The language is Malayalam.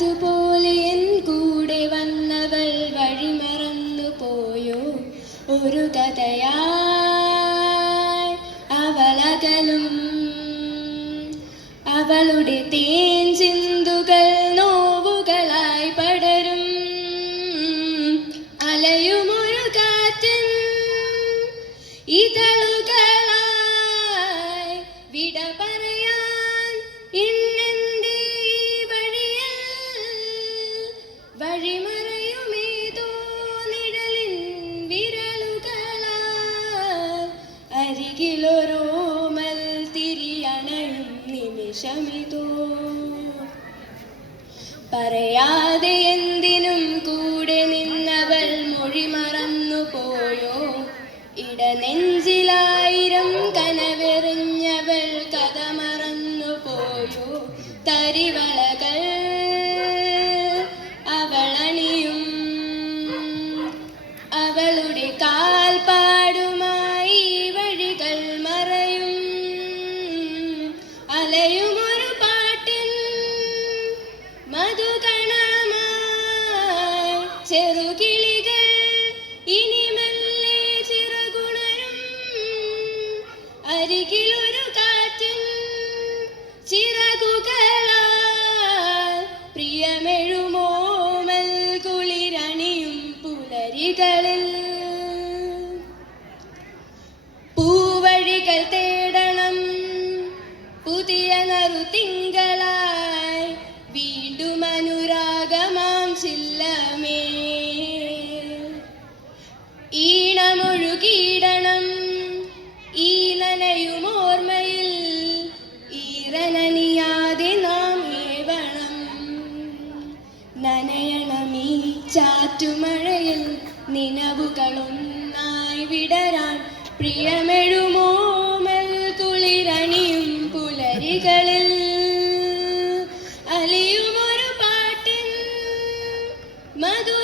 കാറ്റുപോലെ എൻ കൂടെ വന്നവൾ വഴിമറന്നു പോയോ ഒരു കഥയായി അവളകലും അവളുടെ തേൻ ചിന്തുകൾ നോവുകളായി പടരും അലയുമൊരു കാറ്റിൻ ഇതളുകളായി വിട പറയാൻ ഇന്നെന്തേ വഴിയിൽ വഴിമറയുമേതോ നിഴലിൻ വിരലുകളാൽ അരികിലൊരോമൽ തിരിയണയും നിമിഷമിതോ പറയാതെ എന്തിനും കൂടെ നിന്നവൾ മൊഴി മറന്നു പോയോ ഇടനെഞ്ചിലായിരം കനവെറിഞ്ഞവൾ കഥ മറന്നു പോയോ തരിവളകൾ അവളണിയും അവളുടെ കാൽപ്പാടുമായി വഴികൾ മറയും അലയുമൊരു പാട്ടിൻ മധുകണമായി ചെറുകിളികൾ ഇനി മെല്ലെ ചിറകുണരും അരികിലൊരു കാറ്റിൻ ചിറകുകളാൽ പ്രിയമെഴുമോമൽ കുളിരണിയും പുലരികളിൽ പൂവഴികൾ തേടണം പുതിയ നറുതിങ്കളായി വീണ്ടും അനുരാഗമാം ചില്ലമേ ഈണമൊഴുകിയിടണം ഈ നനയുമോർമ്മയിൽ ഈറനണിയാതെ നാം ഏവണം നനയണം ഈ ചാറ്റുമഴയിൽ നിലവുകളൊന്നായി വിടരാൻ പ്രിയമെഴുമോമൽ കുളിരണിയും പുലരികളിൽ അലിയുമൊരു പാട്ടിൻ മധു